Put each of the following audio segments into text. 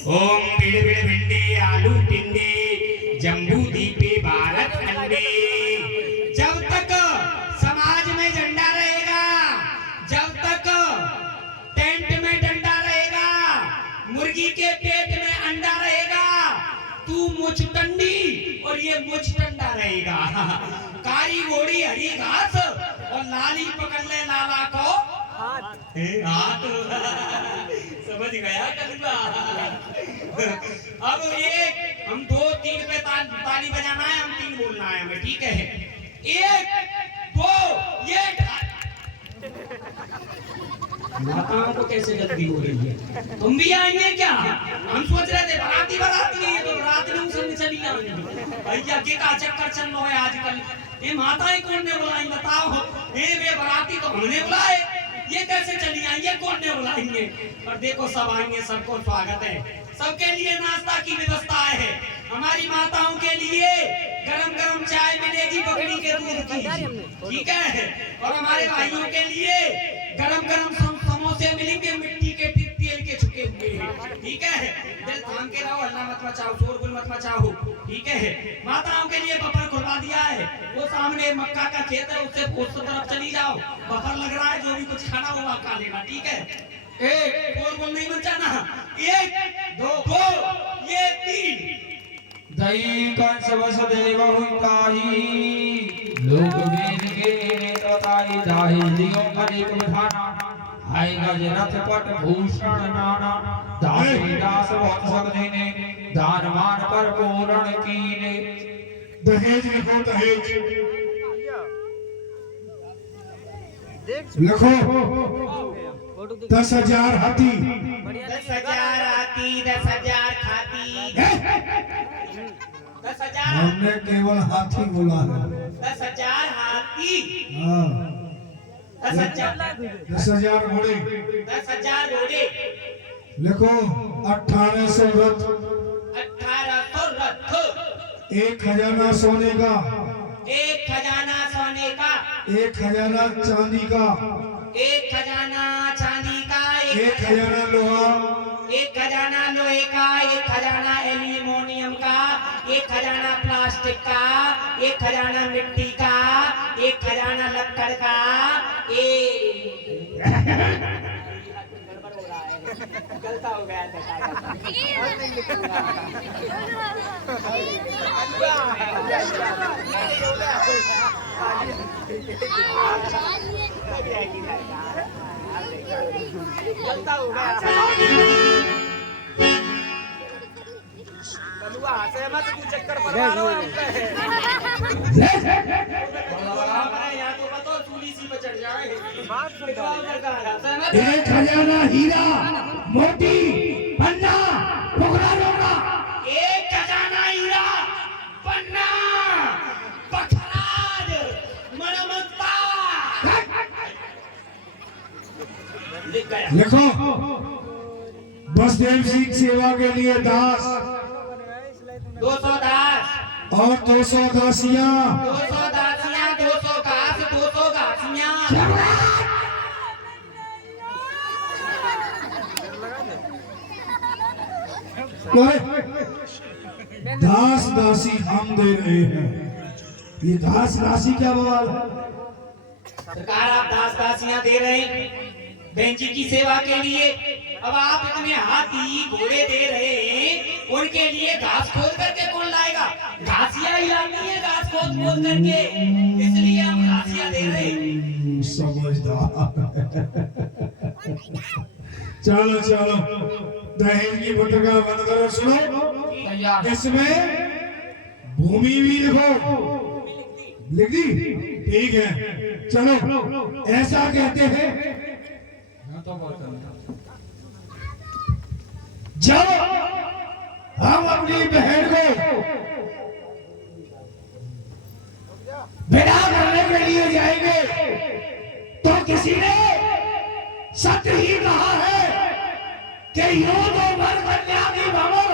ओम बिड़ बिड़ भिंडी आलू टिंडे जम्बू दीपे भारत अंडे। जब तक समाज में झंडा रहेगा, जब तक टेंट में डंडा रहेगा, मुर्गी के पेट में अंडा रहेगा, तू मुचटंडी और ये मुचटंडा रहेगा। कारी घोड़ी हरी घास और लाली पकड़ ले लाला को हाथ। समझ गया कलुआ? अब एक हम 2-3 पे ताली बजाना है, हम 3 बोलना है हमें, ठीक है? 1 2 ये माताओं को कैसे जल्दी हो रही है? तुम भी आएंगे क्या? हम सोच रहे थे बाराती बाराती है, तो बारात में उसे चली आएंगे। भैया के का चक्कर चल रहा है आजकल। ये माताएं कौन ने बुलाई बताओ? वे बाराती तो हमने बुलाए, ये कैसे चली आई? ये कौन ने बुलाएंगे? और देखो सब आएंगे, सबको स्वागत है, सबके लिए नाश्ता की व्यवस्था है। हमारी माताओं के लिए गरम गरम चाय मिलेगी बकरी के दूध की, ठीक है? और हमारे भाइयों के लिए गरम गरम समोसे मिलेंगे मिट्टी के तेल के छुके हुए, ठीक है? दिल थाम के रहो, हल्ला मत मचाओ, शोरगुल मत मचाओ, ठीक है? माताओं के लिए बफर खुलवा दिया है, वो सामने मक्का का खेत है, उससे उस तरफ चली जाओ, बफर लग रहा है, जो भी कुछ खाना होगा खा लेना, ठीक है? एक शोरगुल नहीं मचाना। 1 2 ये 3 दई कंस वसुदेव हुताई लोक वेद के नेताई दाहि दियो अनेक विधाना हाय गज रथ पट भूषण नाना दासी दास वत्सक देने दान मान पर पूर्ण कीने। दहेज लिखो, दहेज लिखो। 10,000 हाथी, 10,000 हाथी, 10,000 खाती। 10,000 हमने केवल हाथी बोला है। 10,000 हाथी, हाँ 10,000 10,000 घोड़े 10,000 घोड़े, लिखो। 1800 रथ, 1800 रथ, 1 खजाना सोने का, 1 खजाना सोने का, 1 खजाना चांदी का, 1 खजाना चांदी का, 1 खजाना लोहा, 1 खजाना लोहे का, 1 खजाना एल्यूमिनियम का, 1 खजाना प्लास्टिक का, 1 खजाना मिट्टी का, 1 खजाना लक्कड़ का, गलता हो गया गलता हो गया। चक्कर यहाँ तो बताओ चूली सी पे चढ़ जाए। 1 खजाना हीरा मोती पन्ना पोखरा लोगा, 1 खजाना हीरा पन्ना पखराज मणमत्ता। लिख गया। लिखो। बसदेव सिंह सेवा के लिए दास 200 दास और 200 दासियां, 200 दासियां, 200 घास, 200 घासियां। दास दासी हम दे रहे हैं। ये दास दासी क्या बवाल है? सरकार आप दास दासियां दे रहे हैं बहन जी की सेवा के लिए। अब आप इतने हाथी घोड़े दे रहे हैं, उनके लिए घास खोद करके कौन लाएगा? घासियां ही लाती है घास खोद खोद करके, इसलिए हम घासियां दे रहे हैं। समझदार। चलो चलो दहेज की पत्रिका बंद करो। सुनो, इसमें भूमि भी लिखो। लिख दी? ठीक है। चलो, ऐसा कहते हैं जब हम अपनी बहन को विदा करने के लिए जाएंगे तो किसी ने सच ही कहा है कि यूं तो वर कन्या की भंवर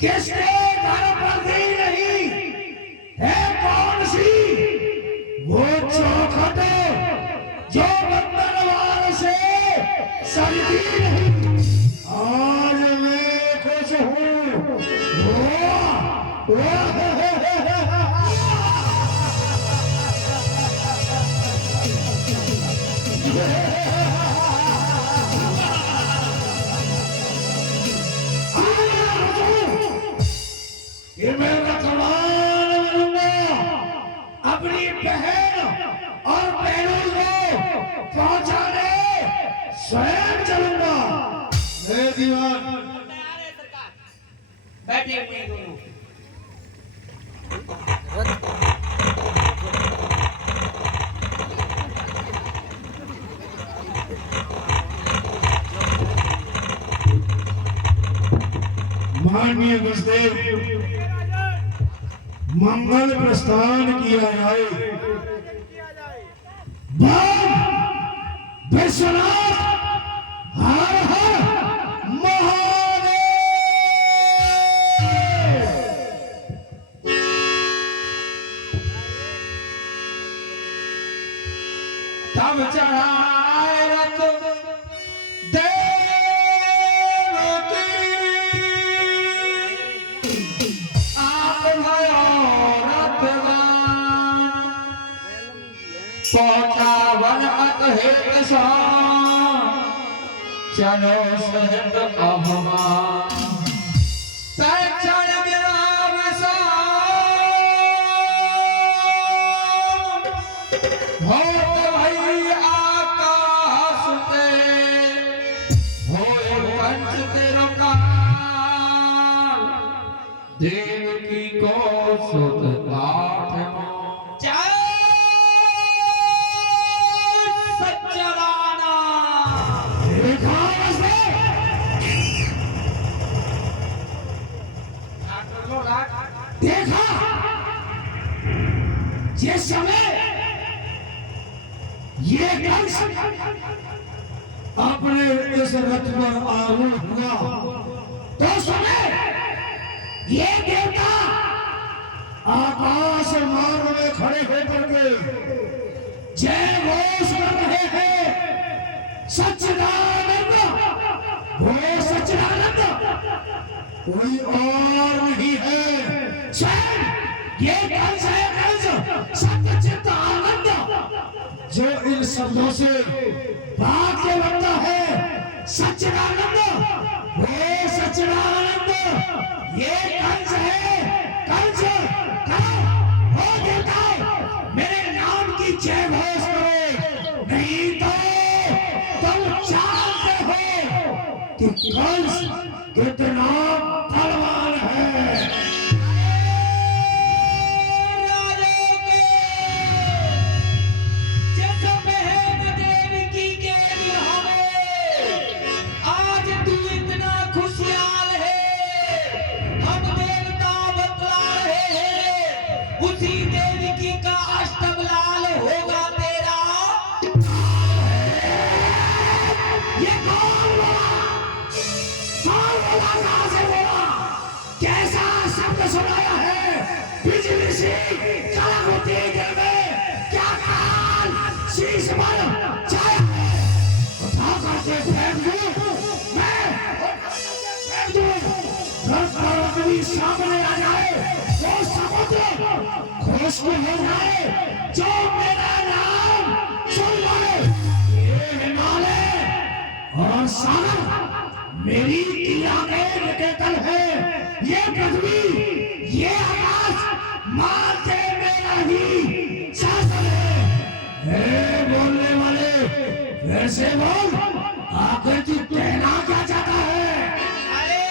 किसने घर पर दी नहीं है, कौन सी वो चौखट जो बंधनवार से सजती नहीं। आज मैं ये मैं रखवाल बनूंगा, अपनी बहन और बहनों को पहुंचाने स्वयं चलूंगा। दीवान तैयार है सरकार, बैठे हुए हैं दोनों। माननीय गुरुदेव, मंगल प्रस्थान किया जाए। बम विश्वनाथ हर हर महादेव। तब चढ़ाए रथ देव की, आप भयो रथवान, पहुंचा वन अतहित शान, चलो सहित अभमान, चढ़ गया विशाल, होत भई आकाश ते, होए पंच तेरो काल, देवकी को सुत आठवां, जय सच्चिदानंद। देखा वैसे? देखा जिस समय ये कंस अपने इस रथ पर आरूढ़ हुआ, तो समय ये देवता आकाश मार्ग में खड़े होकर के जय घोष कर रहे हैं, सच्चिदानंद, वो सच्चिदानंद कोई और नहीं है, स्वयं ये कंस है, कंस सच्चित आनंद, जो इन शब्दों से वाक्य बनता है। सच्चिदानंद, वो सच्चिदानंद, ये कंस है, कंस हो देवता, मेरे नाम की जय घोष करो, नहीं तो तुम जानते हो कि कंस कितना बलवान है। राजों के जस बहन देवकी के विवाह में आज तू इतना खुशहाल है, हम देवता बतला रहे हैं, उसी देवकी का अष्टम लाल होगा तेरा। ये कौन बोला? कौन बोला? कहां से बोला? कैसा शब्द सुनाया है? बिजली सी कड़क होती गिरवे, क्या काल शीश पर छाया है? उठा करके फेंक दूं मैं, फेंक दूं, घर कभी सामने आ जाए तो समुद्र खुश्क हो जाए, जो मेरा नाम सुन ले, ये हिमालय और सागर मेरी क्रिया में निकेतन है, ये पृथ्वी, ये आकाश मानते मेरा ही शासन है। हे बोलने वाले, फिर से बोल, आखिर तू कहना क्या चाहता है? अरे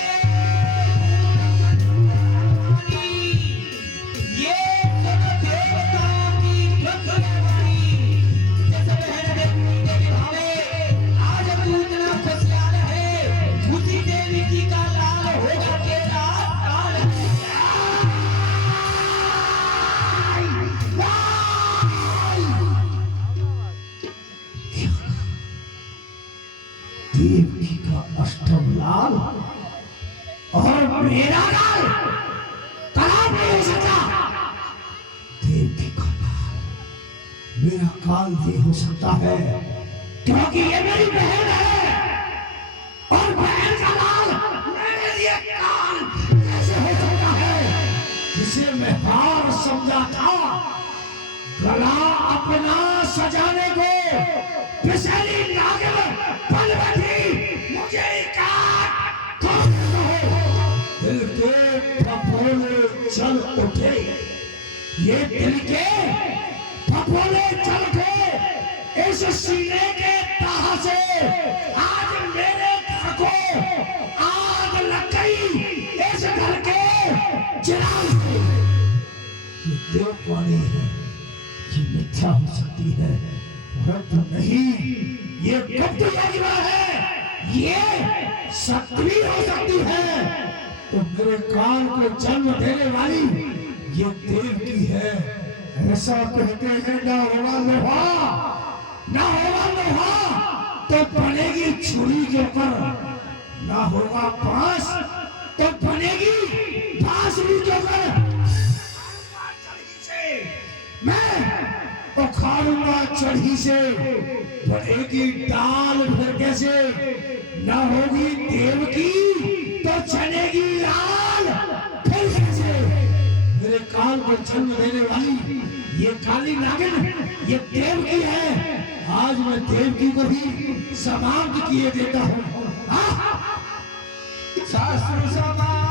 ये सब देवताओं की कृपा, जस बहन देवकी के विवाह में आज तू इतना खुशहाल है, उसी देवकी का लाल होगा तेरा काल। देवकी का अष्टम लाल और मेरा लाल कलाप नहीं हो सकता। देवकी का लाल मेरा काल नहीं हो सकता है, क्योंकि ये मेरी बहन है, और बहन का लाल मेरे लिए काल कैसे हो सकता है, जिसे मैं हार समझा था, गला अपना सजाने को पिसैली नागिन बन बैठी, मुझे काट कौन हो। चल उठे, ये दिल के फफोले चल के इस सीने के ताह से आज मेरे घर को आग लग गई, इस घर के चिराग से। ये देववाणी है, ये मिथ्या हो सकती है परंतु नहीं, ये गुप्त योजना है, ये सत्य भी हो सकती है। तो मेरे कान को जन्म देने वाली ये देव की है। ऐसा कहते हैं ना होगा लोहा, ना होगा लोहा तो बनेगी छुरी के ऊपर, ना होगा बांस तो बनेगी बांसुरी के ऊपर। मैं उखाड़ूंगा चढ़ी से, बढ़ेगी डाल फिर कैसे, न होगी देव की तो चलेगी लाल फिर कैसे। मेरे काल को जन्म देने वाली ये काली नागिन ये देव की है। आज मैं देव की को भी समाप्त किए देता हूँ। शास्त्र समान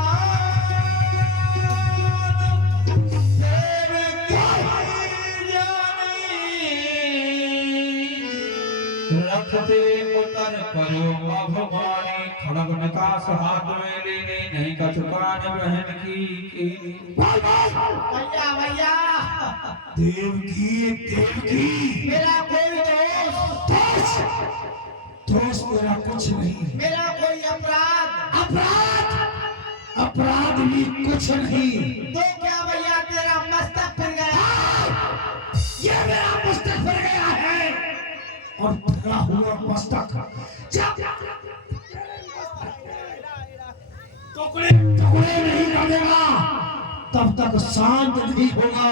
रखते उतर करो अभिमानी, खड़ग निकास हाथ में लेने नहीं का चुकान बहन की। भैया भैया देव की मेरा कोई दोस्त मेरा कुछ नहीं, मेरा कोई अपराध अपराध भी कुछ नहीं। तो क्या भैया तेरा मस्तक फिर गया? ये मेरा मस्तक फिर गया है और फिरा हुआ मस्तक टुकड़े टुकड़े नहीं कर देगा तब तक शांत नहीं होगा,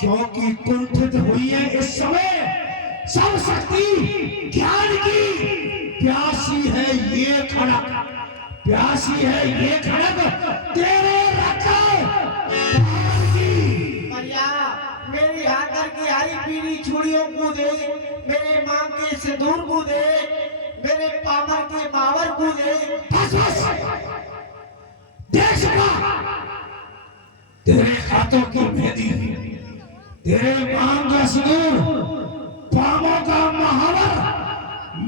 क्योंकि कुंठित हुई है इस समय सब शक्ति ज्ञान की। प्यासी है ये खड़क, प्यासी है ये खड़क तेरे भैया मेरी हाथर की हरी पीली चूड़ियों को दे, मेरे मांग के सिंदूर को दे, मेरे पामर के मावर को दे। बस देख सका तेरे हाथों की मेहंदी, तेरे मांग का सिंदूर, पामों का महावर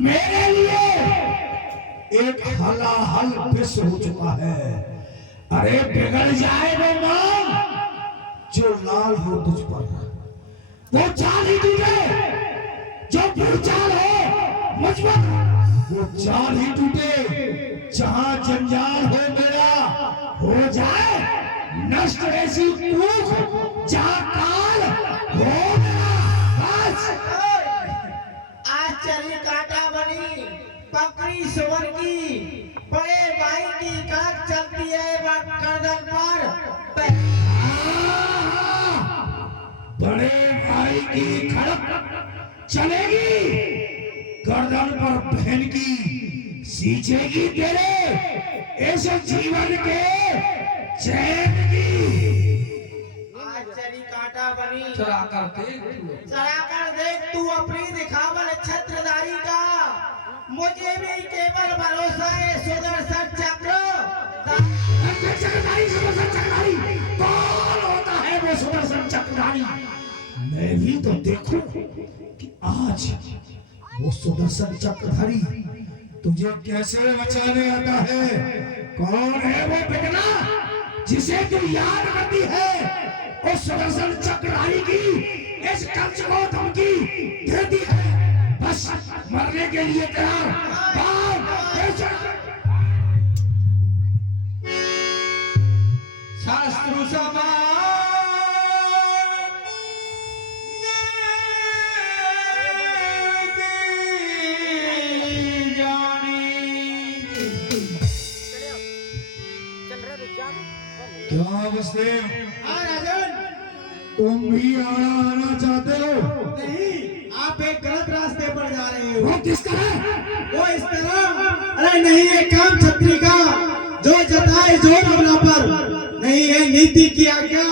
मेरे लिए एक हलाहल विष हो चुका है। अरे बिगड़ जाए वो मांग जो लाल हो तुझ पर, वो चाल ही टूटे जो भूचाल हो मुझ पर, वो चाल ही टूटे जहां जंजाल हो मेरा हो जाए नष्ट ऐसी कूख जहां काल हो मेरा। बस आज चली कांटा बनी पकड़ी सुवर की, बड़े भाई की कड़क चलती है गर्दन पर। बड़े भाई की खड़क चलेगी गर्दन पर, बहन की सींचेगी तेरे इस जीवन के चैन की। आज चली कांटा बनी चला करके चला कर देख तू अपनी दिखावल छत्रधारी का, मुझे भी केवल भरोसा है सुदर्शन चक्र। चक्रधारी सुदर्शन चक्रधारी कौन होता है वो सुदर्शन चक्रधारी? मैं भी तो देखूं कि आज वो सुदर्शन चक्रधारी तुझे कैसे बचाने आता है। कौन है वो बिगना जिसे तू याद करती है? उस सुदर्शन चक्रधारी की इस कब्ज को धमकी देती है, बस मरने के लिए तैयार। शास्त्र समान क्या बसते राजन तुम भी आना चाहते हो? नहीं, आप एक गलत रास्ते पर जा रहे हो। वो किस तरह? वो इस तरह, अरे नहीं है काम छत्री का जो जताए जोर अपना पर, नहीं है नीति की आज्ञा